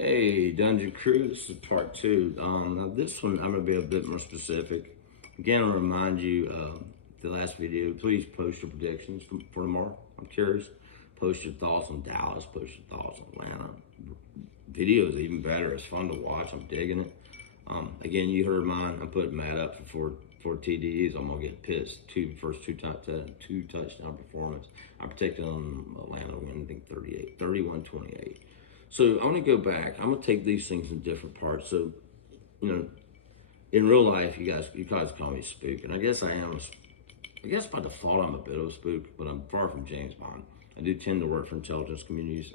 Hey, Dungeon Crew, this is part two. Now this one, I'm going to be a bit more specific. Again, I'll remind you, the last video, please post your predictions for tomorrow. I'm curious. Post your thoughts on Dallas, post your thoughts on Atlanta. Video is even better. It's fun to watch. I'm digging it. Again, you heard mine. I put Matt up for four TDs. I'm going to get Pitts, first two touchdown performance. I predicted on Atlanta winning, I think 31-28. So I want to go back. I'm gonna take these things in different parts. So, in real life, you guys call me a spook, and I guess I am. I guess by default, I'm a bit of a spook, but I'm far from James Bond. I do tend to work for intelligence communities.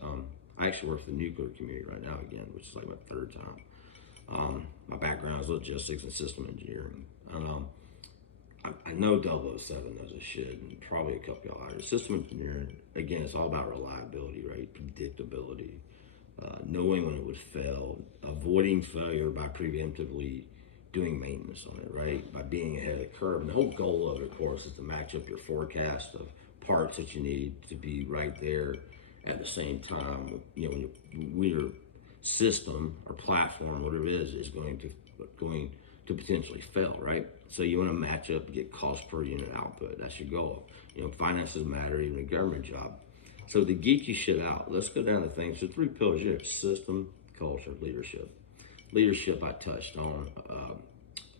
I actually work for the nuclear community right now again, which is like my third time. My background is logistics and system engineering, and I know 007 knows his shit, and probably a couple of y'all. System engineering, again, it's all about reliability, right? Predictability. Knowing when it would fail, avoiding failure by preemptively doing maintenance on it, right? By being ahead of the curve. And the whole goal of it, of course, is to match up your forecast of parts that you need to be right there at the same time. When your system or platform, whatever it is going to potentially fail, right? So you want to match up and get cost per unit output. That's your goal. Finances matter, even a government job. So to geek you shit out, let's go down to things. So 3 pillars here: system, culture, leadership. Leadership I touched on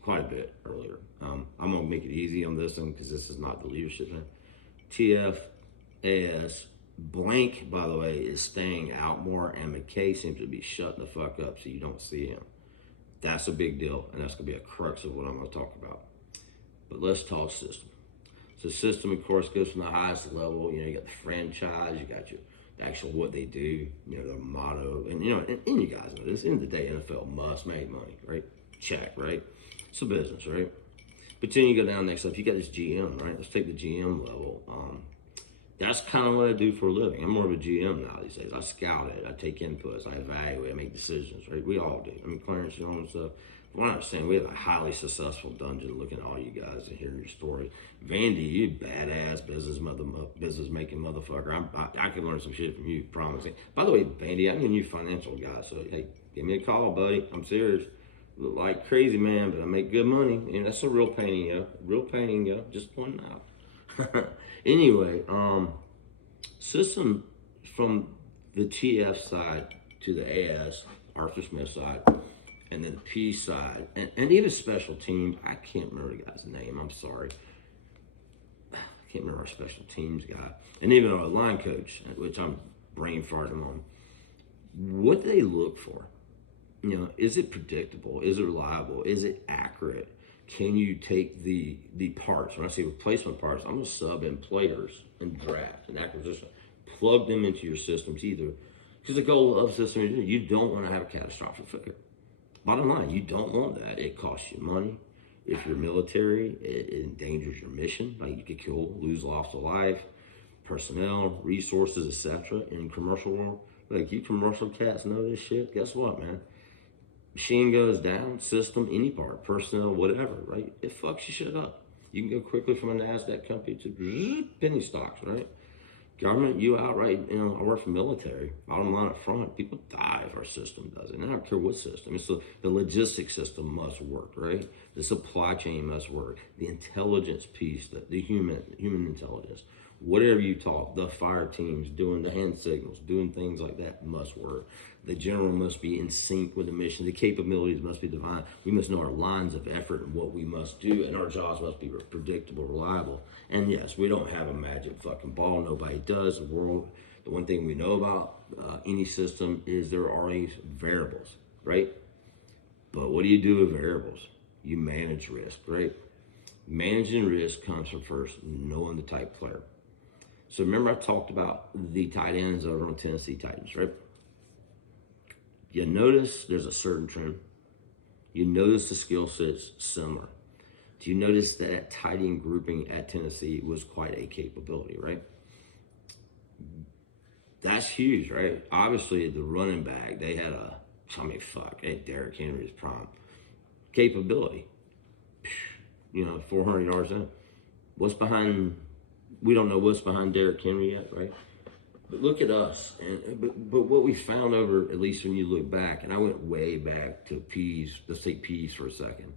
quite a bit earlier. I'm gonna make it easy on this one because this is not the leadership thing. TFAS blank, by the way, is staying out more, and McKay seems to be shutting the fuck up so you don't see him. That's a big deal, and that's gonna be a crux of what I'm gonna talk about. But let's talk system. So system, of course, goes from the highest level. You got the franchise, you got your actual what they do, their motto, and you guys know this. End of the day, NFL must make money, right? Check, right? It's a business, right? But then you go down next up, you got this GM, right? Let's take the GM level. That's kind of what I do for a living. I'm more of a GM now these days. I scout it, I take inputs, I evaluate, I make decisions, right? We all do. Clarence Jones stuff. What I'm saying, we have a highly successful dungeon. Looking at all you guys and hearing your story. Vandy, you badass business making motherfucker. I can learn some shit from you, promising. By the way, Vandy, I need you financial guy. So hey, give me a call, buddy. I'm serious. Look like crazy man, but I make good money. And that's a real painting, yo. Real painting, yo. Just pointing out. Anyway, system from the TF side to the AS, Arthur Smith side, and then the P side, and even special teams. I can't remember the guy's name. I'm sorry. I can't remember our special teams guy. And even our line coach, which I'm brain farting on. What do they look for? Is it predictable? Is it reliable? Is it accurate? Can you take the parts? When I say replacement parts, I'm going to sub in players and draft and acquisition. Plug them into your systems either. Because the goal of system is you don't want to have a catastrophic failure. Bottom line, you don't want that. It costs you money. If you're military, it endangers your mission. Like you could kill, lose loss of life, personnel, resources, etc. In commercial world, like you commercial cats know this shit. Guess what, man? Machine goes down, system, any part, personnel, whatever, right? It fucks your shit up. You can go quickly from a NASDAQ company to penny stocks, right? Government, you outright, I work for military. Bottom line up front, people die if our system doesn't. I don't care what system. It's the logistics system must work, right? The supply chain must work. The intelligence piece, the human intelligence. Whatever you talk, the fire teams doing the hand signals, doing things like that must work. The general must be in sync with the mission. The capabilities must be defined. We must know our lines of effort and what we must do, and our jobs must be predictable, reliable. And yes, we don't have a magic fucking ball. Nobody does. The one thing we know about any system is there are always variables, right? But what do you do with variables? You manage risk, right? Managing risk comes from first knowing the type player. So remember I talked about the tight ends over on Tennessee Titans, right? You notice there's a certain trend. You notice the skill set's similar. Do you notice that tight end grouping at Tennessee was quite a capability, right? That's huge, right? Obviously, the running back, they had they had Derrick Henry's prime capability. 400 yards in. We don't know what's behind Derrick Henry yet, right? But look at us, and but what we found over, at least when you look back, and I went way back to Pease. Let's take Pease for a second.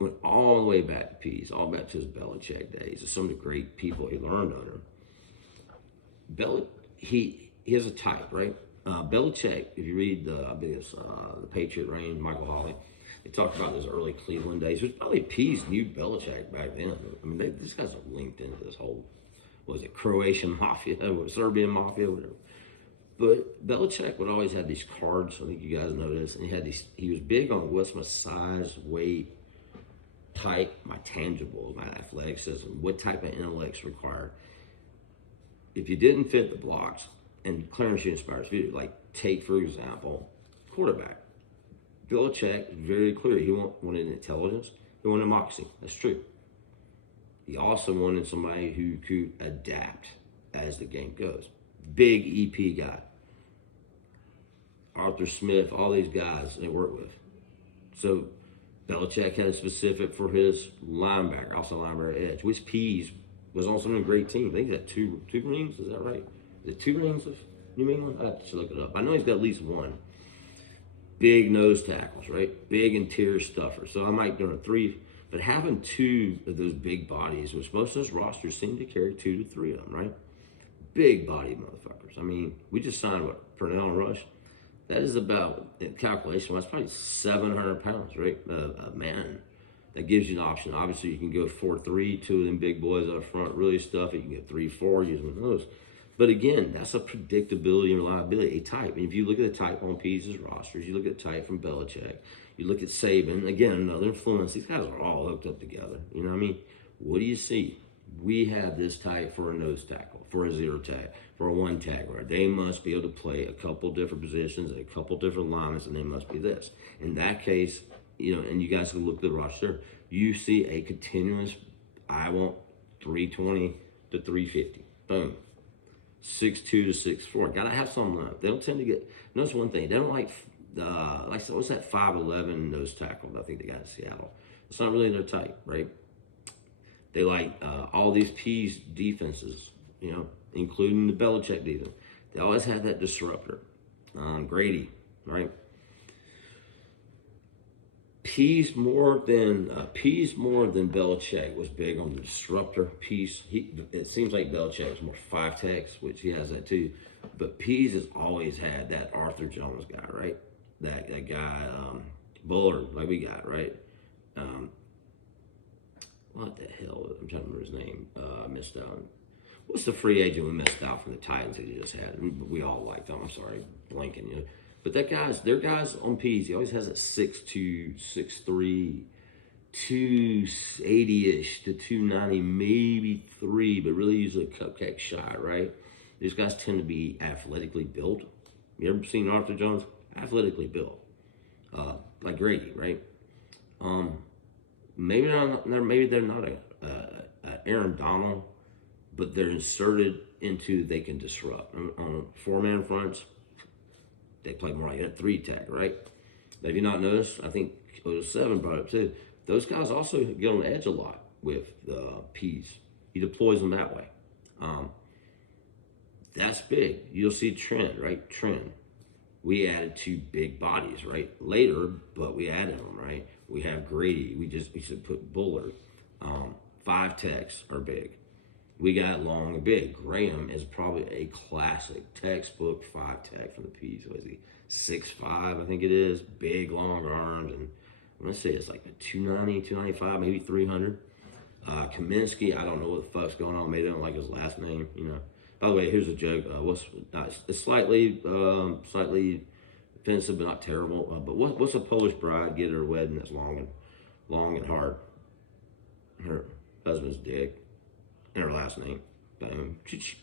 Went all the way back to Pease, all back to his Belichick days, and some of the great people he learned under. He has a type, right? Belichick, if you read the Patriot Reign, Michael Hawley, they talked about his early Cleveland days. It was probably Pease knew Belichick back then. I mean, these guys are linked into this whole, was it Croatian mafia, Serbian mafia, whatever. But Belichick would always have these cards. I think you guys know this. And he had these. He was big on what's my size, weight, type, my tangibles, my athleticism, what type of intellect's required. If you didn't fit the blocks, and Clarence inspires you, like take for example, quarterback. Belichick, very clear, he wanted intelligence, he wanted moxie. That's true. He also wanted somebody who could adapt as the game goes. Big EP guy. Arthur Smith, all these guys they work with. So Belichick had a specific for his linebacker, also linebacker edge, which Pease was on some great team. I think he's got two rings, is that right? Is it 2 rings of New England? I have to look it up. I know he's got at least one. Big nose tackles, right? Big interior stuffer. So I might do 3, but having 2 of those big bodies, which most of those rosters seem to carry 2 to 3 of them, right? Big body motherfuckers. I mean, we just signed Pernell Rush. That is about, in calculation, that's probably 700 pounds, right? A man. That gives you an option. Obviously, you can go 4-3, 2 of them big boys up front, really stuff it. You can get 3-4 using those. But again, that's a predictability and reliability, a type. And if you look at the type on Pease's rosters, you look at the type from Belichick, you look at Saban, again, another influence. These guys are all hooked up together. You know what I mean? What do you see? We have this type for a nose tackle, for a 0 tag, for a 1 tag. Right? They must be able to play a couple different positions, a couple different lines, and they must be this. In that case, you know, and you guys can look at the roster, you see a continuous, I want 320 to 350. Boom. 6'2 to 6'4. Gotta have some length. They don't tend to get, notice one thing, they don't like what's that 5'11 nose tackle I think they got in Seattle. It's not really their type, right? They like all these Pease defenses, you know, including the Belichick defense. They always have that disruptor. Grady, right? Pease more than Belichick was big on the disruptor piece. It seems like Belichick was more 5 techs, which he has that too. But Pease has always had that Arthur Jones guy, right? That guy, Bullard, like we got, right? What the hell? I'm trying to remember his name. I missed out. What's the free agent we missed out from the Titans that he just had? We all liked him. I'm sorry, blanking, you know. But their guys on Pease, he always has that 6'2", 6'3", 280-ish to 290, maybe 3, but really usually a cupcake shot, right? These guys tend to be athletically built. You ever seen Arthur Jones? Athletically built. Like Grady, right? Maybe they're not a Aaron Donald, but they're inserted into, they can disrupt. On 4-man fronts, they play more like a 3 tag, right? Have you not noticed? I think it was 7 brought up too. Those guys also get on the edge a lot with Pease. He deploys them that way. That's big. You'll see trend, right? Trend. We added 2 big bodies, right? Later, but we added them, right? We have Grady. We should put Bullard. 5 techs are big. We got long and big. Graham is probably a classic textbook 5 tech from the Pease. What is he? 6'5", I think it is. Big, long arms. And I'm going to say it's like a 290, 295, maybe 300. Kaminsky, I don't know what the fuck's going on. Maybe they don't like his last name, you know. By the way, here's a joke. It's slightly offensive, but not terrible. But what's a Polish bride get at her wedding that's long and hard? Her husband's dick. And her last name. Boom.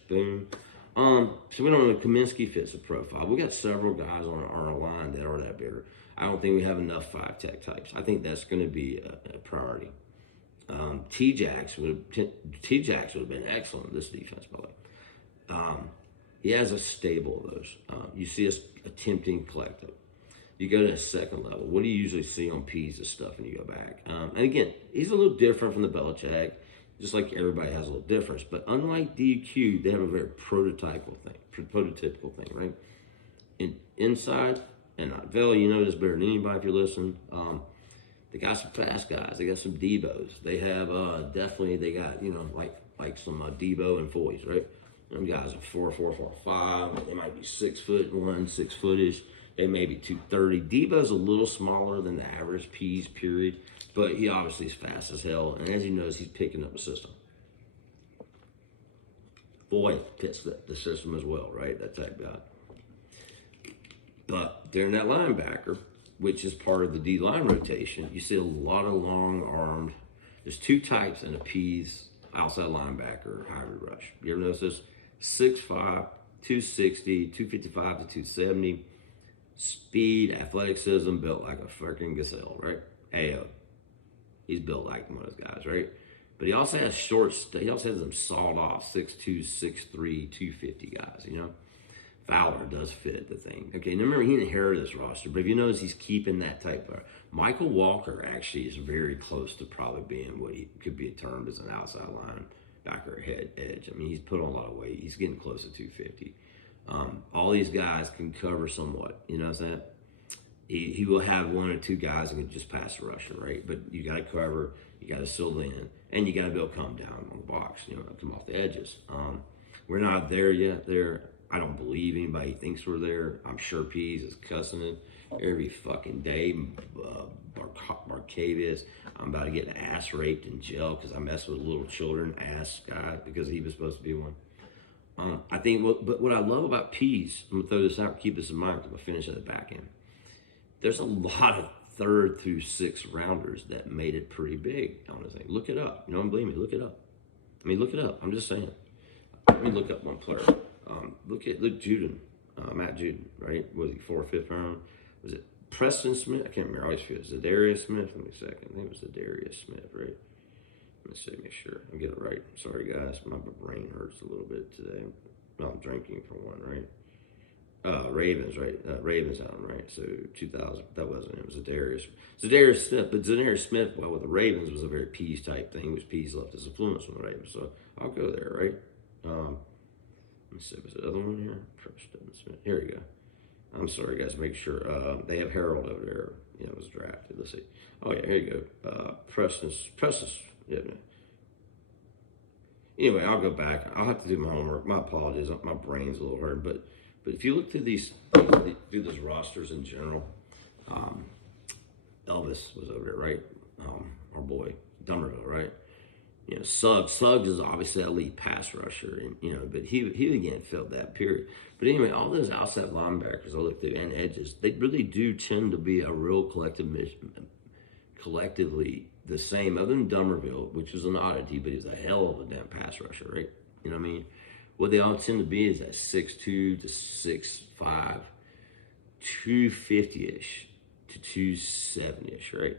Boom. So we don't know if Kaminsky fits the profile. We got several guys on our line that are that bigger. I don't think we have enough 5 tech types. I think that's going to be a priority. T-Jax would have been excellent in this defense, by the way. He has a stable of those. You see us attempting collective. You go to a second level. What do you usually see on Pease's stuff when you go back? And again, he's a little different from the Belichick. just like everybody has a little difference. But unlike DQ, they have a very prototypical thing, right? Inside, and Vel, you know this better than anybody if you're listening. They got some fast guys. They got some Debos. They have definitely. They got like some Debo and Foys, right? Them guys are 4'4", 4'5". They might be 6'1", 6 footish. They may be 230. Debo's a little smaller than the average Pease, period. But he obviously is fast as hell. And as he knows, he's picking up a system. Foy fits the system as well, right? That type guy. But during that linebacker, which is part of the D-line rotation, you see a lot of long-armed. There's two types in a Pease outside linebacker hybrid rush. You ever notice this? 6'5", 260, 255 to 270. Speed, athleticism, built like a freaking gazelle, right? Ayo. He's built like one of those guys, right? But he also has he also has them sawed off 6'2", 6'3", 250 guys, you know? Fowler does fit the thing. Okay, now remember, he inherited this roster, but if you notice, he's keeping that type of. Michael Walker actually is very close to probably being what he could be termed as an outside linebacker edge. I mean, he's put on a lot of weight. He's getting close to 250. All these guys can cover somewhat. You know what I'm saying? He will have one or two guys that can just pass the rusher, right? But you got to cover, you got to seal in, and you got to be able to come down on the box, come off the edges. We're not there yet. I don't believe anybody thinks we're there. I'm sure Pease is cussing it every fucking day. Barcavius, I'm about to get an ass raped in jail because I messed with a little children ass guy because he was supposed to be one. I think, but what I love about Pease, I'm gonna throw this out, keep this in mind because I'm gonna finish at the back end. There's a lot of 3rd through 6th rounders that made it pretty big on the thing. Look it up. You don't believe me? Look it up. Look it up. I'm just saying. Let me look up one player. Look Juden, Matt Juden, right? Was he 4th, 5th round? Was it Preston Smith? I can't remember. I always feel it's Zadarius Smith. Let me a second. I think it was Zadarius Smith, right? Let me see, make sure I get it right. Sorry, guys. My brain hurts a little bit today. Well, I'm drinking for one, right? Ravens, right? Ravens out, right? So 2000. That wasn't it. It was Zadarius Smith. But Zadarius Smith, well, with the Ravens, was a very Pease type thing. Which Pease left his influence from the Ravens. So I'll go there, right? Let's see, was the other one here? Preston Smith. Here we go. I'm sorry, guys. Make sure they have Harold over there. It was drafted. Let's see. Oh yeah, here you go. Preston. Yeah. Anyway, I'll go back. I'll have to do my homework. My apologies. My brain's a little hurt, but if you look through these rosters in general, Elvis was over there, right? Our boy Dummerville, right? Suggs is obviously a lead pass rusher, and but he again filled that period. But anyway, all those outside linebackers I look through and edges, they really do tend to be a real collectively the same, other than Dummerville, which was an oddity, but he's a hell of a damn pass rusher, right? You know what I mean? What they all tend to be is that 6'2" to 6'5", 250-ish to 270-ish, right?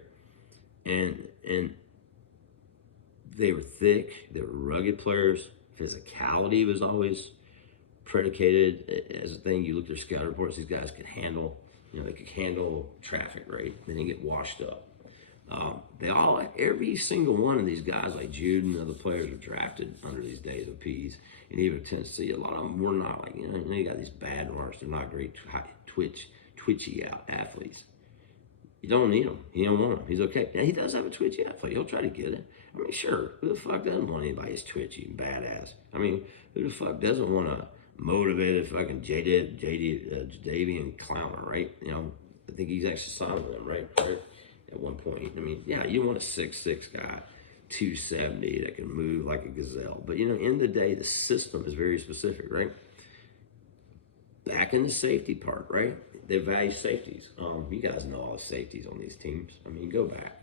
And they were thick, they were rugged players. Physicality was always predicated as a thing. You look at their scout reports, these guys could handle, they could handle traffic, right? They didn't get washed up. Every single one of these guys, like Jude and other players, were drafted under these days of Pease. And even Tennessee, a lot of them were not like, you got these bad marks. They're not great twitchy athletes. You don't need him. He don't want him. He's okay. Now, he does have a twitchy athlete. He'll try to get it. Sure. Who the fuck doesn't want anybody who's twitchy and badass? Who the fuck doesn't want a motivated fucking Jadeveon Clowner, right? I think he's actually signed with them, right? At one point. You want a 6'6" guy, 270 that can move like a gazelle. But, end of the day, the system is very specific, right? Back in the safety part, right? They value safeties. You guys know all the safeties on these teams. Go back.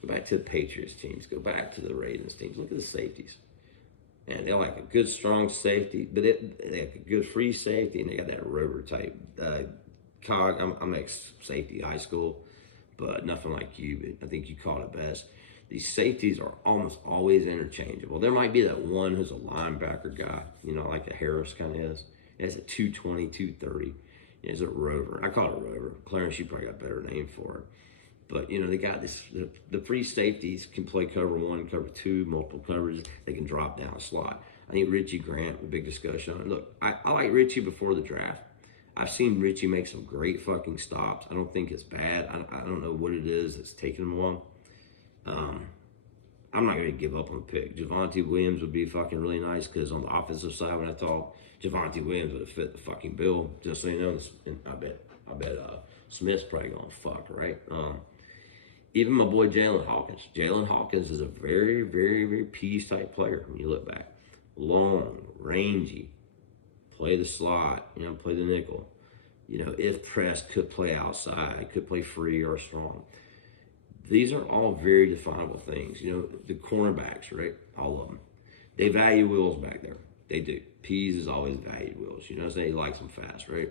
Go back to the Patriots teams. Go back to the Ravens teams. Look at the safeties. And they're like a good, strong safety, but they have a good free safety, and they got that rover type. I'm ex-safety high school, but nothing like you. But I think you caught it best. These safeties are almost always interchangeable. There might be that one who's a linebacker guy, like a Harris kind of is. It's a 220, 230. It's a rover. I call it a rover. Clarence, you probably got a better name for it. But you know, they got this. The free safeties can play cover one, cover two, multiple coverages. They can drop down a slot. I think Richie Grant, a big discussion on it. Look, I like Richie before the draft. I've seen Richie make some great fucking stops. I don't think it's bad. I don't know what it is that's taking him along. I'm not going to give up on the pick. Javonte Williams would be fucking really nice because on the offensive side, when I talk, Javonte Williams would have fit the fucking bill. Just so you know, and I bet Smith's probably going to fuck, right? Even my boy Jalen Hawkins. Jalen Hawkins is a very, very, very Pease type player when you look back. Long, rangy, play the slot, you know, play the nickel. You know, if pressed, could play outside, could play free or strong. These are all very definable things. You know, the cornerbacks, right? All of them. They value Wills back there. They do. Pease has always valued Wills. You know what I'm saying? He likes them fast, right?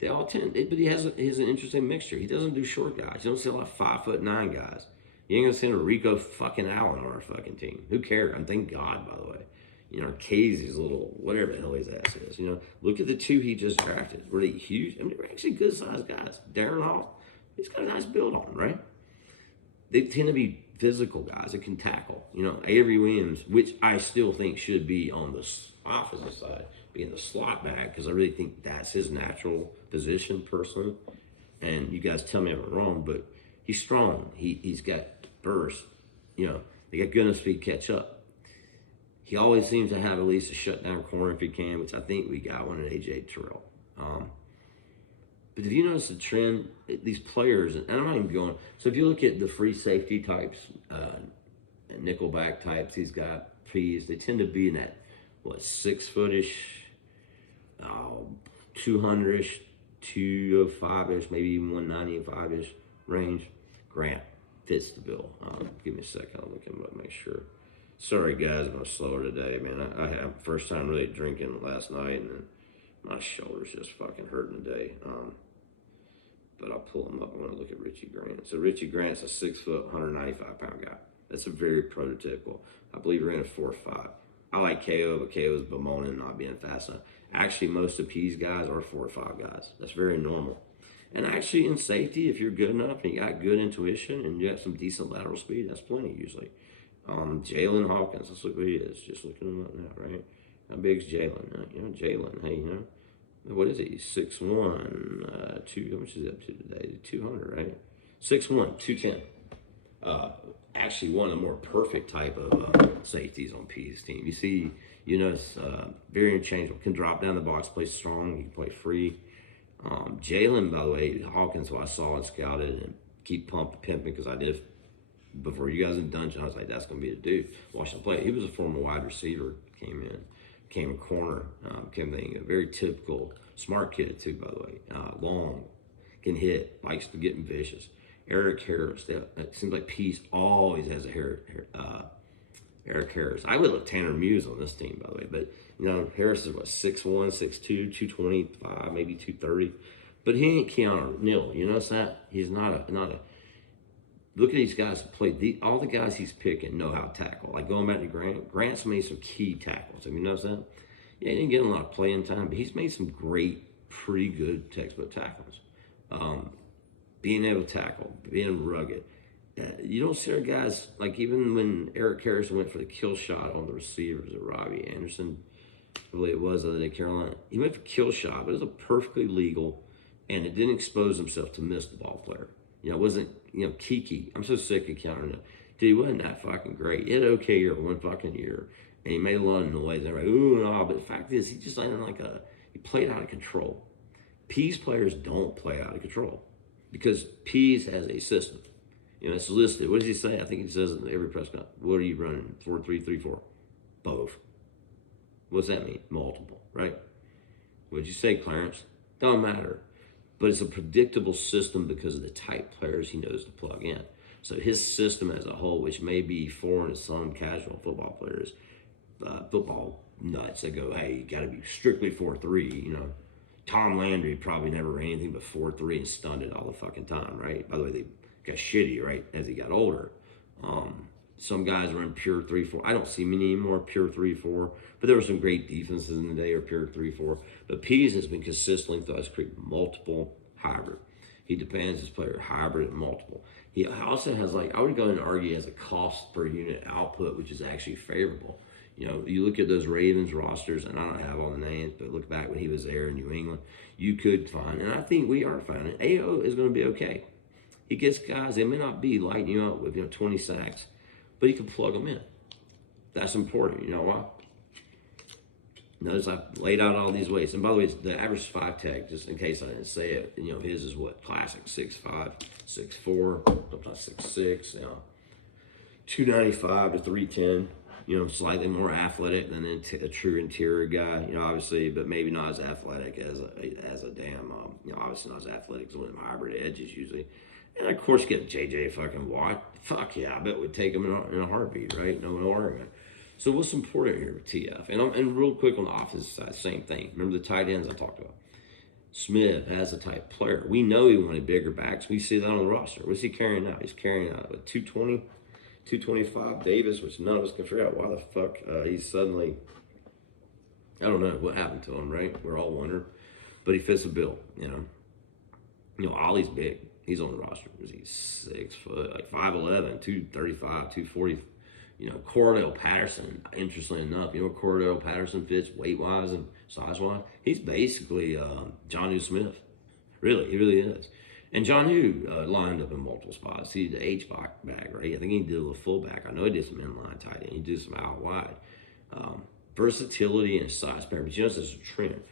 They all tend, but he has an interesting mixture. He doesn't do short guys. You don't see a lot of 5'9" guys. You ain't gonna send a Rico fucking Allen on our fucking team. Who cares? And thank God, by the way. You know, Casey's little, whatever the hell his ass is. You know, look at the two he just drafted. Were they huge? I mean, they're actually good sized guys. Darren Hall, he's got a nice build on, right? They tend to be physical guys that can tackle. You know, Avery Williams, which I still think should be on the offensive side, being the slot back, because I really think that's his natural position personally. And you guys tell me if I'm wrong, but he's strong. He's got burst. You know, they got good enough speed to catch up. He always seems to have at least a shutdown corner if he can, which I think we got one in AJ Terrell. But if you notice the trend, these players, and I'm not even going, so if you look at the free safety types, and nickelback types, he's got Pease, they tend to be in that, 6-footish, 200-ish, 205-ish, maybe even 195-ish range. Grant fits the bill. Give me a second, I'll look him up, make sure. Sorry guys, I'm slower today, man. I have first time really drinking last night, and then my shoulder's just fucking hurting today. But I'll pull him up when I look at Richie Grant. So Richie Grant's a 6 foot, 195 pound guy. That's a very prototypical. I believe he ran a 4.5. I like KO, but KO is bemoaning not being fast enough. Actually, most of P's guys are 4.5 guys. That's very normal. And actually, in safety, if you're good enough and you got good intuition and you got some decent lateral speed, that's plenty usually. Jalen Hawkins, let's look what he is. Just looking him up now, right? How big's Jalen? You know, Jalen, hey, you know, what is he? He's 6'1", how much is he up to today? 200, right? 6'1", 210. Actually, one of the more perfect type of safeties on P's team. You see, you notice, very interchangeable. Can drop down the box, play strong, he can play free. Jalen, by the way, Hawkins, who I saw and scouted and keep pimping because I did before you guys in Dungeon. I was like, that's going to be the dude. Watch him play. He was a former wide receiver, came a corner, a very typical, smart kid too, by the way. Long, can hit, likes to get vicious. Eric Harris, it seems like Peace always has Eric Harris. I would look Tanner Muse on this team, by the way, but you know, Harris is 6'1", 6'2", 225, maybe 230, but he ain't Keanu Neal. You notice that? He's not a. Look at these guys who play. All the guys he's picking know how to tackle. Like going back to Grant. Grant's made some key tackles. Have you noticed that? Yeah, he didn't get a lot of playing time, but he's made some great, pretty good textbook tackles. Being able to tackle, being rugged. You don't see our guys, like even when Eric Harris went for the kill shot on the receivers at Robbie Anderson, I believe it was the other day, Carolina. He went for kill shot, but it was a perfectly legal, and it didn't expose himself to miss the ball player. You know, it wasn't, you know, Kiki. I'm so sick of counting it. Dude, he wasn't that fucking great. He had an okay year, one fucking year. And he made a lot of noise. And everybody, ooh, no. But the fact is, he just landed he played out of control. P's players don't play out of control because P's has a system. You know, it's listed. What does he say? I think he says in every press conference. What are you running? 4-3-3-4. Both. What's that mean? Multiple, right? What'd you say, Clarence? Don't matter. But it's a predictable system because of the type players he knows to plug in. So his system as a whole, which may be foreign to some casual football players, football nuts that go, hey, you got to be strictly 4-3. You know, Tom Landry probably never ran anything but 4-3 and stunned it all the fucking time, right? By the way, they got shitty, right, as he got older. Some guys run pure 3-4. I don't see many anymore pure 3-4, but there were some great defenses in the day or pure 3-4. But Pease has been consistently throughout his career multiple hybrid. He depends his player hybrid and multiple. He also has, like, I would go and argue, has a cost per unit output, which is actually favorable. You know, you look at those Ravens rosters, and I don't have all the names, but look back when he was there in New England, you could find, and I think we are finding, AO is going to be okay. He gets guys, they may not be lighting you up with, 20 sacks, but he can plug them in. That's important. You know why? Notice I laid out all these weights. And by the way, the average 5 tech, just in case I didn't say it, his is what? Classic 6'5", 6'4", sometimes 6'6", 295 to 310. Slightly more athletic than a true interior guy, obviously, but maybe not as athletic as a damn, obviously not as athletic as one of them hybrid edges usually. And of course, get JJ fucking Watt. Fuck yeah, I bet we'd take him in a heartbeat, right? No argument. So what's important here with TF? And real quick on the offensive side, same thing. Remember the tight ends I talked about? Smith has a type player. We know he wanted bigger backs. We see that on the roster. What's he carrying out? He's carrying out a 220, 225 Davis, which none of us can figure out why the fuck he's suddenly, I don't know what happened to him, right? We're all wondering. But he fits the bill, Ollie's big. He's on the roster. He's 6 foot, like 5'11", 235, 240. Cordell Patterson, interestingly enough, Cordell Patterson fits weight-wise and size-wise? He's basically Jonnu Smith. Really, he really is. And Jonnu lined up in multiple spots. He did the H-back, right? I think he did a little fullback. I know he did some inline tight end. He did some out wide. Versatility and size pair, but it's a trend.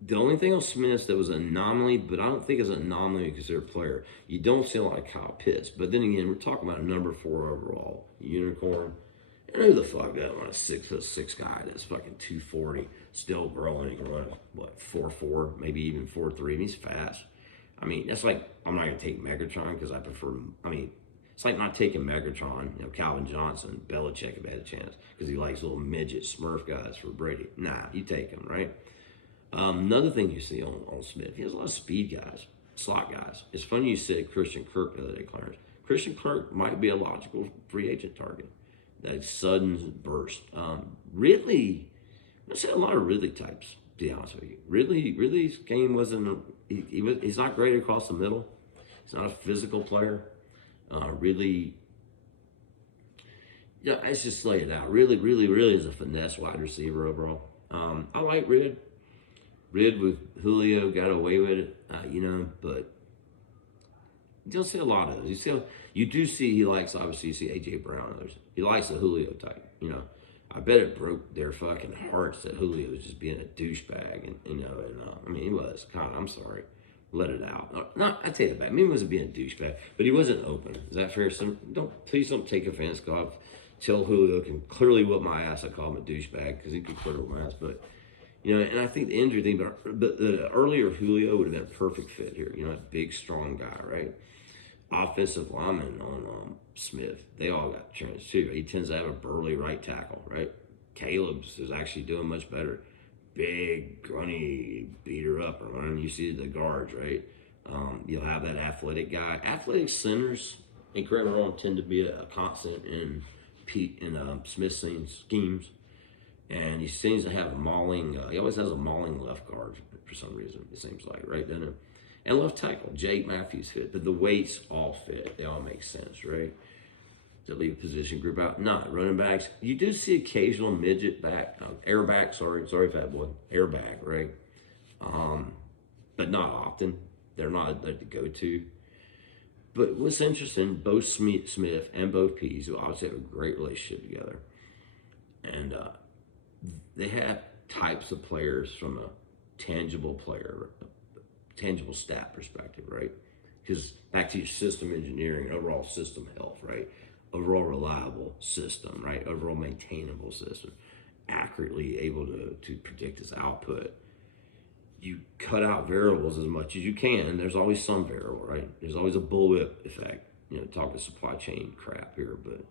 The only thing on Smith that was an anomaly, but I don't think it's an anomaly because they're a player. You don't see a lot of Kyle Pitts. But then again, we're talking about a number 4 overall unicorn. And who the fuck doesn't want a 6'6" guy that's fucking 240, still growing? He can run, 4.4, maybe even 4.3. I mean, he's fast. I mean, that's like, I'm not going to take Megatron because I prefer, it's like not taking Megatron, Calvin Johnson, Belichick if had a chance because he likes little midget Smurf guys for Brady. Nah, you take him, right? Another thing you see on Smith, he has a lot of speed guys, slot guys. It's funny you said Christian Kirk the other day, Clarence. Christian Kirk might be a logical free agent target. That sudden burst. Ridley, I say a lot of Ridley types, to be honest with you. Ridley's game wasn't, he's not great across the middle. He's not a physical player. Ridley, let's just lay it out. Really is a finesse wide receiver overall. I like Rid with Julio got away with it, but you don't see a lot of those. You do see he likes, obviously, you see A.J. Brown and others. He likes the Julio type, I bet it broke their fucking hearts that Julio was just being a douchebag, and he was kind of, I'm sorry, let it out. I take it back. He wasn't being a douchebag, but he wasn't open. Is that fair? Please don't take offense, God. Tell Julio can clearly whip my ass. I call him a douchebag because he could clearly whip my ass, but. And I think the injury thing, but the earlier Julio would have been a perfect fit here. A big, strong guy, right? Offensive lineman on Smith, they all got chance too. He tends to have a burly right tackle, right? Caleb's is actually doing much better. Big, grunny, beat her up. You see the guards, right? You'll have that athletic guy. Athletic centers, and correct me if I'm wrong, tend to be a constant in Smith's schemes. And he seems to have a mauling, he always has a mauling left guard for some reason, it seems like, right, doesn't it? And left tackle, Jake Matthews fit, but the weights all fit. They all make sense, right? To leave a position group out. Not running backs. You do see occasional midget back, airback, sorry, fat boy, airback, right? But not often. They're not the go-to. But what's interesting, both Smith and both Pease, who obviously have a great relationship together, and they have types of players from a tangible stat perspective, right? Because back to your system engineering, overall system health, right? Overall reliable system, right? Overall maintainable system, accurately able to predict its output. You cut out variables as much as you can. There's always some variable, right? There's always a bullwhip effect. Talking supply chain crap here, but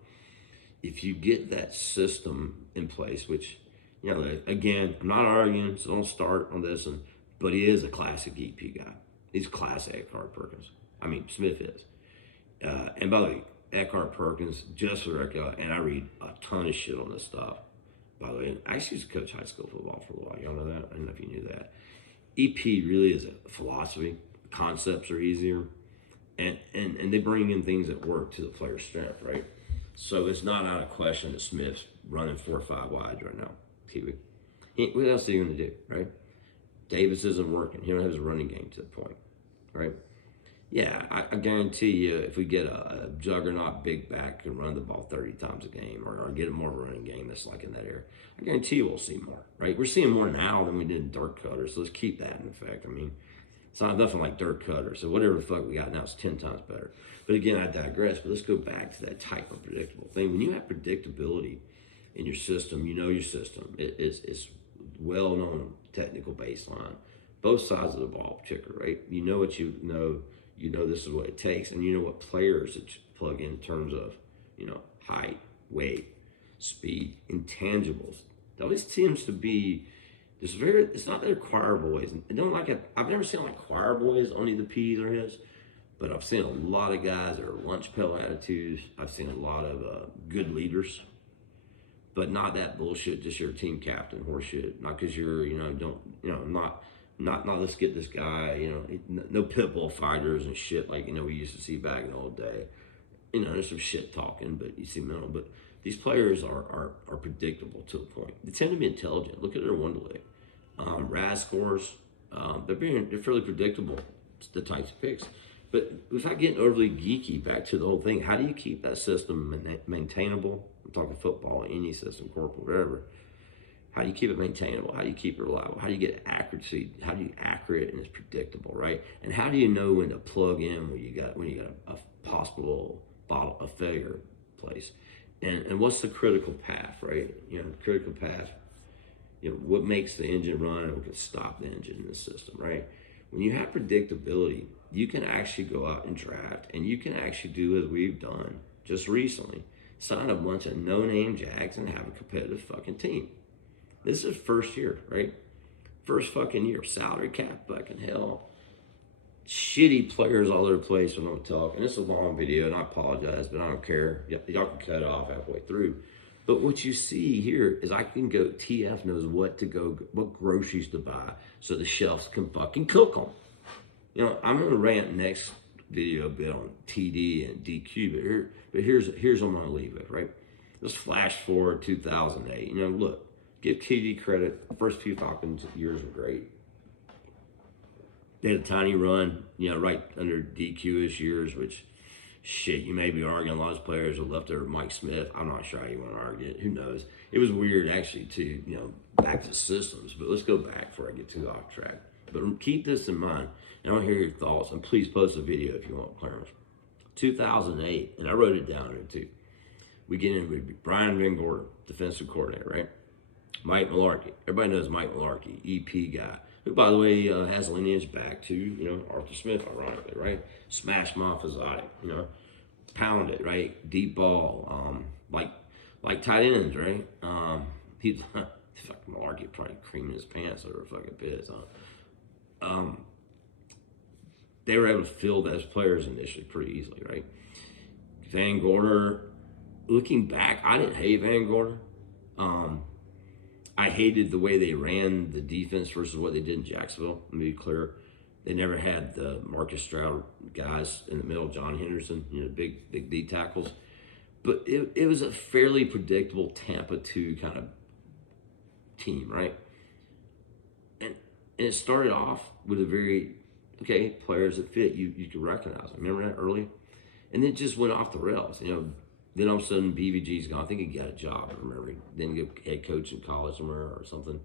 if you get that system in place, which again, I'm not arguing, so don't start on this, but he is a classic EP guy. He's classic Eckhart Perkins. Smith is. And by the way, Eckhart Perkins, just for the record, and I read a ton of shit on this stuff, by the way. I used to coach high school football for a while. Y'all know that? I don't know if you knew that. EP really is a philosophy. Concepts are easier, and they bring in things that work to the player's strength, right? So it's not out of question that Smith's running 4 or 5 wides right now. What else are you going to do, right? Davis isn't working. He don't have his running game to the point, right? Yeah, I guarantee you, if we get a juggernaut big back and run the ball 30 times a game, or get a more running game that's like in that area, I guarantee you we'll see more, right? We're seeing more now than we did in Dirk Cutter, so let's keep that in effect. I mean, it's not nothing like Dirk Cutter, so whatever the fuck we got now is 10 times better. But again, I digress, but let's go back to that type of predictable thing. When you have predictability in your system, you know your system. It's well-known technical baseline. Both sides of the ball, particularly, right? You know what you know this is what it takes, and you know what players that you plug in terms of, height, weight, speed, intangibles. That always seems to be it's not that they're choir boys. I don't like it. I've never seen like choir boys, only the P's are his, but I've seen a lot of guys that are lunch pail attitudes. I've seen a lot of good leaders, but not that bullshit, just your team captain horseshit. Not because you're, not let's get this guy, no pit bull fighters and shit like, we used to see back in the old day. There's some shit talking, but you see mental. But these players are predictable to a point. They tend to be intelligent. Look at their Wonderlic. RAS scores, they're fairly predictable, the types of picks. But without getting overly geeky, back to the whole thing, how do you keep that system maintainable? I'm talking football, any system, corporal, whatever. How do you keep it maintainable? How do you keep it reliable? How do you get accuracy? How do you accurate and it's predictable, right? And how do you know when to plug in when you got a possible bottle of failure place? And what's the critical path, right? The critical path, what makes the engine run and what can stop the engine in the system, right? When you have predictability, you can actually go out and draft, and you can actually do as we've done just recently, sign a bunch of no-name Jags and have a competitive fucking team. This is first year, right? First fucking year, salary cap, fucking hell. Shitty players all over the place when I'm talking. This is a long video, and I apologize, but I don't care. Y'all can cut it off halfway through. But what you see here is I can go, TF knows what groceries to buy so the shelves can fucking cook them. I'm going to rant next video a bit on TD and DQ, but here's what I'm going to leave with, right? Let's flash forward 2008. Look, give TD credit. The first few Falcons years were great. They had a tiny run, right under DQ-ish years, which, shit, you may be arguing a lot of players have left over Mike Smith. I'm not sure how you want to argue it. Who knows? It was weird, actually, to, back to systems. But let's go back before I get too off track. But keep this in mind. And I want to hear your thoughts. And please post a video if you want, Clarence. 2008, and I wrote it down here, too. We get in with Brian Van Gorder, defensive coordinator, right? Mike Mularkey. Everybody knows Mike Mularkey, EP guy, who, by the way, has lineage back to, Arthur Smith, ironically, right? Smash Mouth exotic, pound it, right? Deep ball, like tight ends, right? He's fucking Mularkey probably creaming his pants over a fucking pits, huh? They were able to fill those players initially pretty easily, right? Van Gorder, looking back, I didn't hate Van Gorder. I hated the way they ran the defense versus what they did in Jacksonville. Let me be clear. They never had the Marcus Stroud guys in the middle, John Henderson, big D tackles. But it was a fairly predictable Tampa 2 kind of team, right? And it started off with a very, players that fit. You could recognize them. Remember that early? And then it just went off the rails, Then all of a sudden, BVG's gone. I think he got a job, I remember. He didn't get head coach in college somewhere or something.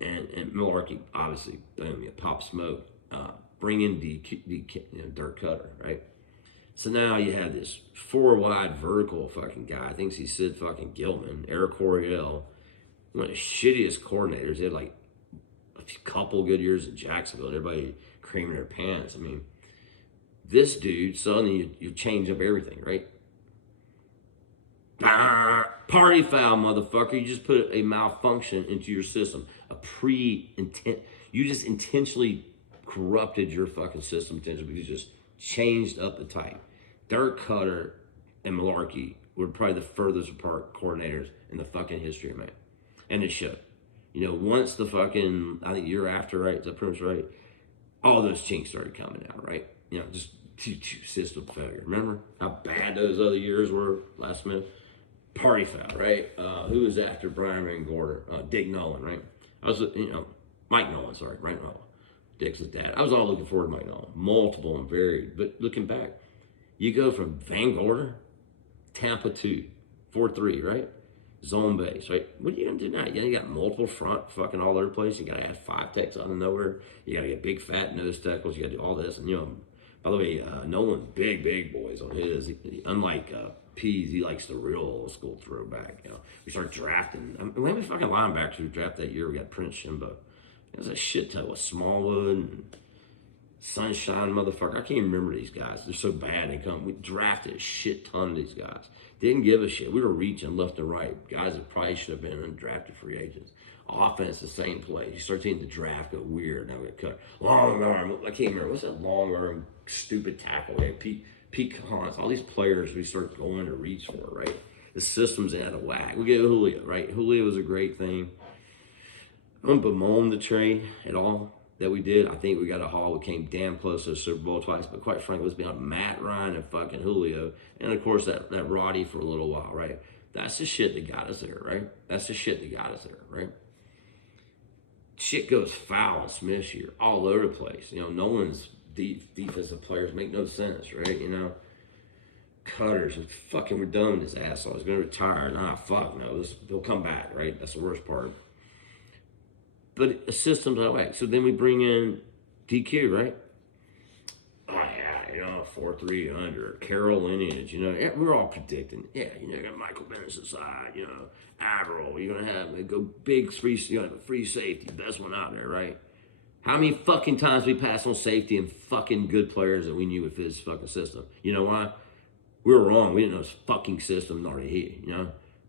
And Mularkey, obviously, boom, pop smoke. Bring in Dirk Cutter, right? So now you have this 4-wide vertical fucking guy. Thinks he's Sid fucking Gilman. Eric Coryell. One of the shittiest coordinators. They had like a couple good years in Jacksonville. Everybody creaming their pants. I mean, this dude, suddenly you change up everything, right? Party foul, motherfucker. You just put a malfunction into your system. You just intentionally corrupted your fucking system because you just changed up the type. Dirk Cutter and Mularkey were probably the furthest apart coordinators in the fucking history of man. And it showed. You know, once the fucking, I think year after, right? Is that pretty much right? All those chinks started coming out, right? You know, just system failure. Remember how bad those other years were last minute? Party foul, right? Who was after Brian Van Gorder? Dick Nolan, right? I was, Mike Nolan, sorry, right? Nolan. Dick's his dad. I was all looking forward to Mike Nolan. Multiple and varied. But looking back, you go from Van Gorder, Tampa 2, 4-3, right? Zone base, right? What are you gonna do now? You got multiple front fucking all over the place. You gotta add 5 techs out of nowhere. You gotta get big fat nose tackles. You gotta do all this. And by the way, Nolan, big boys on his. Unlike Pease, he likes the real old school throwback. We start drafting. We have a fucking linebackers we drafted that year. We got Prince Shimbo. There's a shit ton with Smallwood and Sunshine, motherfucker. I can't even remember these guys. They're so bad. We drafted a shit ton of these guys. Didn't give a shit. We were reaching left and right. Guys that probably should have been undrafted free agents. Offense, the same play. You start seeing the draft go weird. Now we get cut. Long arm. I can't remember. What's that long arm stupid tackle? Pete Collins. All these players we start going to reach for, right? The system's out of whack. We get Julio, right? Julio was a great thing. I don't bemoan the trade at all that we did. I think we got a haul. We came damn close to the Super Bowl twice, but quite frankly, it's been Matt Ryan and fucking Julio, and of course that Roddy for a little while, right? That's the shit that got us there, right? That's the shit that got us there, right? Shit goes foul in Smith's here, all over the place. Nolan's defensive players make no sense, right? Cutters, fucking we're done with this asshole. He's gonna retire. Nah, fuck no. He'll come back, right? That's the worst part. But the system's out of whack. So then we bring in DQ, right? Oh, yeah, 4-3 under. Carroll lineage, we're all predicting. Yeah, you got Michael Bennett aside, Averill. You're going to have go big free safety, best one out there, right? How many fucking times we passed on safety and fucking good players that we knew with his fucking system? You know why? We were wrong. We didn't know his fucking system, nor did he,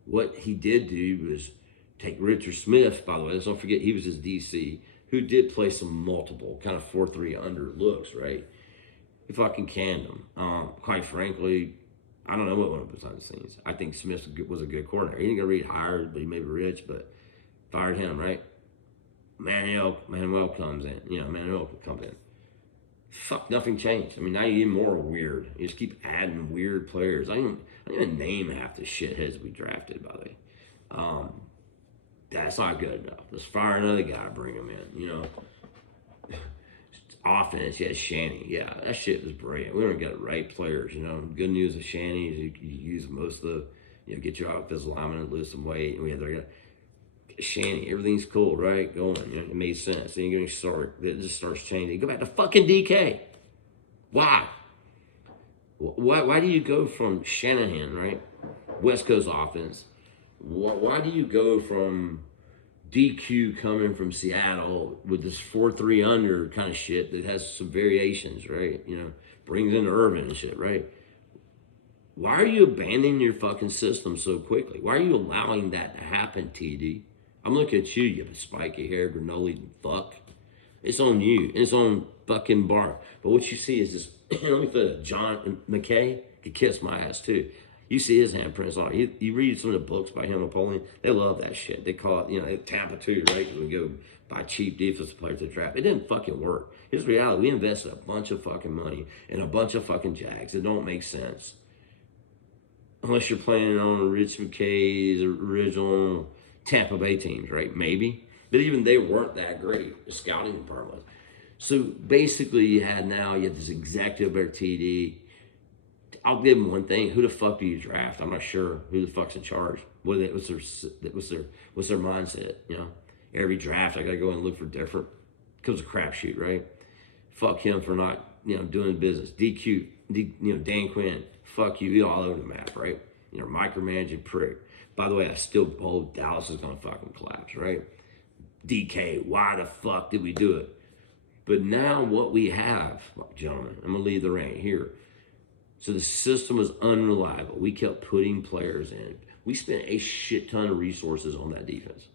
What he did do was take Richard Smith, by the way. Let's don't forget he was his DC, who did play some multiple kind of 4-3 under looks, right? He fucking canned them. Quite frankly, I don't know what went behind the scenes. I think Smith was a good coordinator. He didn't get rehired, but he may be rich, but fired him, right? Manuel comes in. Manuel comes in. Fuck, nothing changed. I mean, now you get more weird. You just keep adding weird players. I don't even name half the shitheads we drafted, by the way. That's not good enough. Let's fire another guy, bring him in, Offense, yeah, Shanny. Yeah, that shit was brilliant. We don't get the right players, Good news with Shanny is you use most of the, get your offensive lineman and lose some weight. And we had to Shanny, everything's cool, right? Going, it made sense. Then you're going to it just starts changing. Go back to fucking DK. Why? Why do you go from Shanahan, right? West Coast offense. Why do you go from DQ coming from Seattle with this 4-3 under kind of shit that has some variations, right? Brings in Irvin and shit, right? Why are you abandoning your fucking system so quickly? Why are you allowing that to happen, TD? I'm looking at you, you spiky hair, granola fuck. It's on you. It's on fucking Bar. But what you see is this, let me tell you, John McKay could kiss my ass too. You see his handprints on it. You read some of the books by him, Napoleon. They love that shit. They call it, Tampa 2, right? Because we go buy cheap defensive players to draft. It didn't fucking work. Here's the reality. We invested a bunch of fucking money in a bunch of fucking Jags. It don't make sense. Unless you're playing on Rich McKay's original Tampa Bay teams, right? Maybe. But even they weren't that great. The scouting department was. So basically you have this executive or TD. I'll give them one thing. Who the fuck do you draft? I'm not sure who the fuck's in charge. What's their mindset? Every draft I gotta go and look for different. Because a crapshoot, right? Fuck him for not doing business. DQ, Dan Quinn. Fuck you. You're all over the map, right? Micromanaging prick. By the way, I still hold Dallas is gonna fucking collapse, right? DK. Why the fuck did we do it? But now what we have, gentlemen, I'm gonna leave the rein here. So the system was unreliable. We kept putting players in. We spent a shit ton of resources on that defense.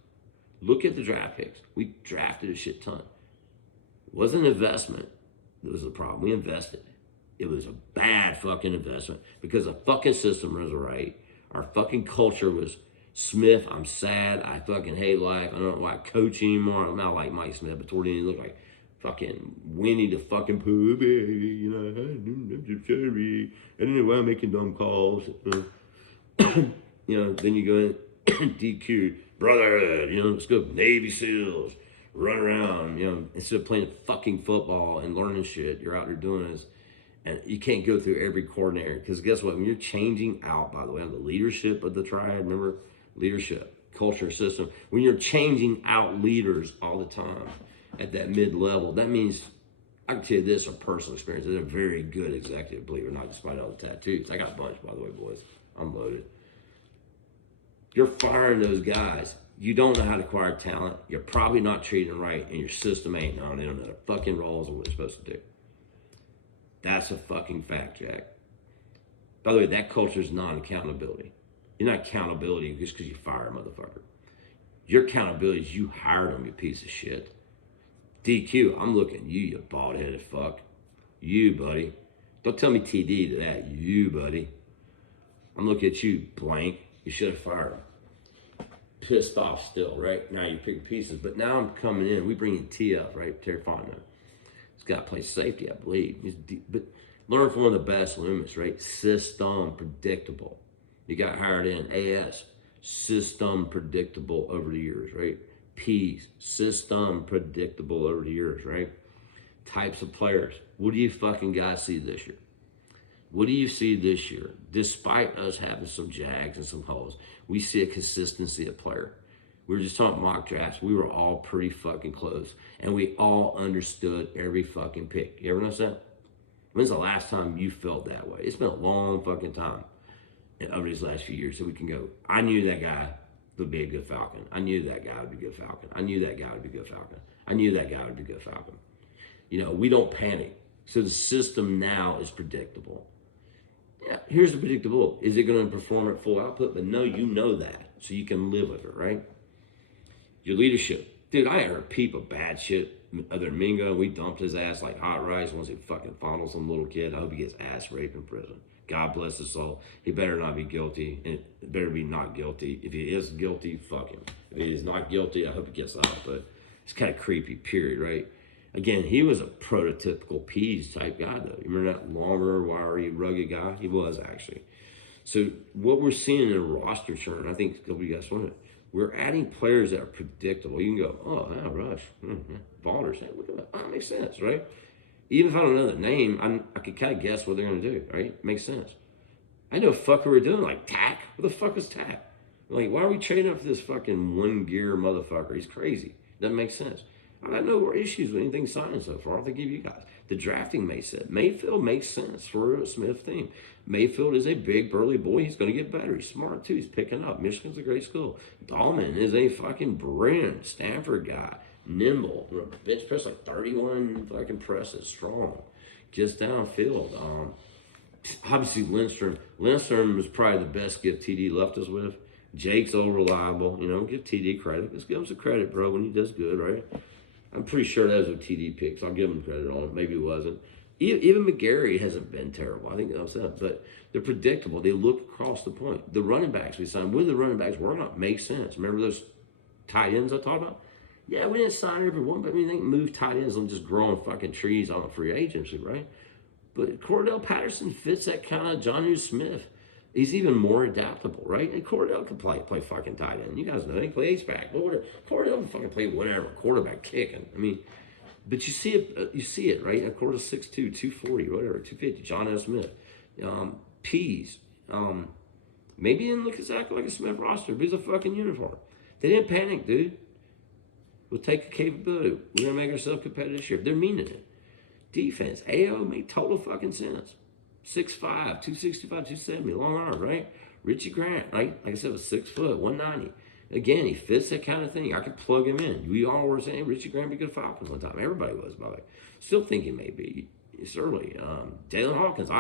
Look at the draft picks. We drafted a shit ton. It wasn't an investment that was the problem. We invested. It was a bad fucking investment because the fucking system was right. Our fucking culture was Smith, I'm sad. I fucking hate life. I don't like coach anymore. I'm not like Mike Smith, but toward the end, he looked like fucking Winnie the fucking Pooh, you know, I'm sorry. I don't know why I'm making dumb calls. Then you go in, DQ, brother, let's go Navy SEALs, run around, instead of playing fucking football and learning shit, you're out there doing this. And you can't go through every coordinator, because guess what? When you're changing out, by the way, on the leadership of the triad, remember, leadership, culture, system, when you're changing out leaders all the time at that mid-level, that means, I can tell you this from personal experience, they're a very good executive, believe it or not, despite all the tattoos. I got a bunch, by the way, boys. I'm loaded. You're firing those guys. You don't know how to acquire talent. You're probably not treating them right, and your system ain't on. They don't know the fucking roles and what they're supposed to do. That's a fucking fact, Jack. By the way, that culture is non-accountability. You're not accountability just because you fire a motherfucker. Your accountability is you hired him, you piece of shit. DQ, I'm looking at you, you bald-headed fuck. You, buddy. Don't tell me TD to that. You, buddy. I'm looking at you, blank. You should have fired him. Pissed off still, right? Now you're picking pieces. But now I'm coming in. We bring in T up, right? Terry Fontenot. He's got to play safety, I believe. But learn from one of the best Loomis, right? System predictable. You got hired in. AS, system predictable over the years, right? P's, system predictable over the years, right? Types of players. What do you fucking guys see this year? What do you see this year? Despite us having some jags and some holes, we see a consistency of player. We were just talking mock drafts. We were all pretty fucking close. And we all understood every fucking pick. You ever notice that? When's the last time you felt that way? It's been a long fucking time over these last few years. So we can go, I knew that guy would be a good Falcon. I knew that guy would be a good Falcon. I knew that guy would be a good Falcon. I knew that guy would be a good Falcon. We don't panic. So the system now is predictable. Yeah, here's the predictable. Is it going to perform at full output? But no, you know that. So you can live with it, right? Your leadership. Dude, I heard peep of bad shit. Other than Mingo, we dumped his ass like hot rice once he fucking fondled some little kid. I hope he gets ass raped in prison. God bless his soul. He better not be guilty. And it better be not guilty. If he is guilty, fuck him. If he is not guilty, I hope he gets out. But it's kind of creepy, period, right? Again, he was a prototypical Pease type guy, though. You remember that longer, wiry, rugged guy? He was, actually. So what we're seeing in a roster churn, I think a couple of you guys wanted, we're adding players that are predictable. You can go, oh, yeah, Rush, Balders. Hey, look at that. Oh, that makes sense, right? Even if I don't know the name, I can kind of guess what they're going to do, right? Makes sense. I know fuck what we're doing, like Tack. What the fuck is Tack? Like, why are we trading up for this fucking one-gear motherfucker? He's crazy. Doesn't make sense. I got no issues with anything signing so far. I think give you guys. The drafting makes sense. Mayfield makes sense for a Smith team. Mayfield is a big, burly boy. He's going to get better. He's smart, too. He's picking up. Michigan's a great school. Dahlman is a fucking brilliant Stanford guy. Nimble. Bench press like 31 fucking presses. Strong. Gets downfield. Obviously, Lindstrom. Lindstrom was probably the best gift TD left us with. Jake's all reliable. Give TD credit. Let's give him some credit, bro, when he does good, right? I'm pretty sure that was a TD pick, so I'll give him credit on it. Maybe it wasn't. Even McGarry hasn't been terrible. I think that's it. But they're predictable. They look across the point. The running backs we signed, with the running backs working out, make sense. Remember those tight ends I talked about? Yeah, we didn't sign everyone, but they can move tight ends and just growing fucking trees on a free agency, right? But Cordell Patterson fits that kind of Jonnu Smith. He's even more adaptable, right? And Cordell can play fucking tight end. You guys know he can play H-back. Cordell can fucking play whatever, quarterback, kicking. I mean, but you see it, right? A quarter 6'2", 240, whatever, 250. John L. Smith, Pease. Maybe he didn't look exactly like a Smith roster, but he's a fucking uniform. They didn't panic, dude. We'll take a capability. We're gonna make ourselves competitive this year. They're meaning it. Defense, AO made total fucking sense. 6'5", 265, 270, long arm, right? Richie Grant, right? Like I said, was 6 foot, 190. Again, he fits that kind of thing. I could plug him in. We all were saying Richie Grant would be good Falcons one time. Everybody was, by the way. Still think he may be. It's early. Jalen Hawkins,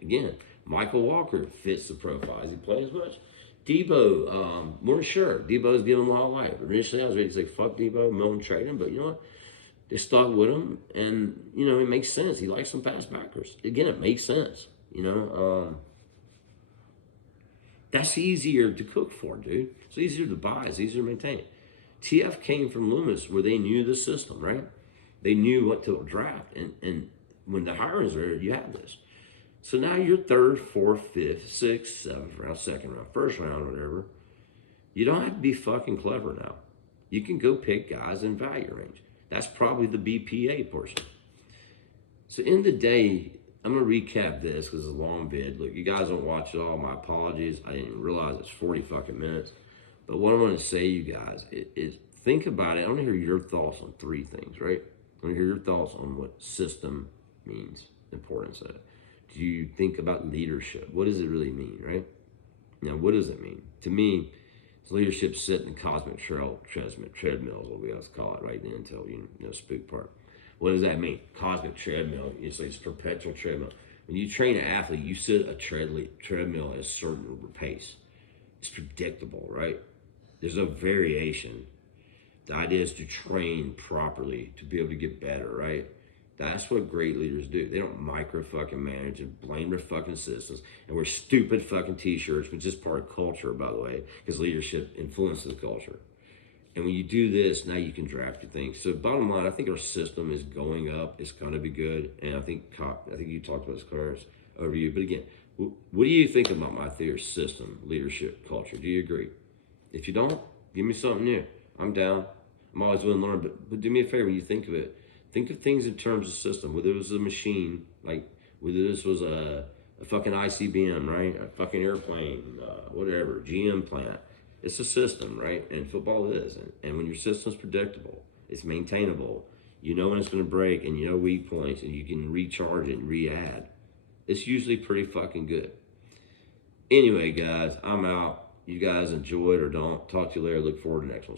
again, Michael Walker fits the profile. Does he play as much? Debo, weren't sure. Debo's giving him a lot of life. Initially, I was ready to say, fuck Debo, Milton trade him, but you know what? They stuck with him, and, it makes sense. He likes some pass backers. Again, it makes sense, That's easier to cook for, dude. It's easier to buy. It's easier to maintain. TF came from Loomis where they knew the system, right? They knew what to draft. And when the hirings are there, you have this. So now you're third, fourth, fifth, sixth, seventh round, second round, first round, whatever. You don't have to be fucking clever now. You can go pick guys in value range. That's probably the BPA portion. So in the day, I'm gonna recap this because it's a long vid. Look, you guys don't watch it all. My apologies. I didn't realize it's 40 fucking minutes. But what I want to say, you guys, is think about it. I want to hear your thoughts on three things, right? I want to hear your thoughts on what system means, importance of it. Do you think about leadership? What does it really mean, right? Now, what does it mean? To me, leadership sitting in cosmic treadmill is what we always call it, right? The until spook part. What does that mean? Cosmic treadmill. It's perpetual treadmill. When you train an athlete, you sit a treadmill at a certain pace. It's predictable, right? There's no variation. The idea is to train properly to be able to get better, right? That's what great leaders do. They don't micro fucking manage and blame their fucking systems and wear stupid fucking t-shirts, which is part of culture, by the way, because leadership influences culture. And when you do this, now you can draft your things. So bottom line, I think our system is going up. It's going to be good. And I think you talked about this, Clarence, over you. But again, what do you think about my theory, system, leadership, culture? Do you agree? If you don't, give me something new. I'm down. I'm always willing to learn. But do me a favor when you think of it. Think of things in terms of system. Whether it was a machine, like whether this was a fucking ICBM, right? A fucking airplane, whatever, GM plant. It's a system, right? And football is. And when your system's predictable, it's maintainable, you know when it's going to break and you know weak points and you can recharge it and re-add. It's usually pretty fucking good. Anyway, guys, I'm out. You guys enjoy it or don't. Talk to you later. Look forward to the next one.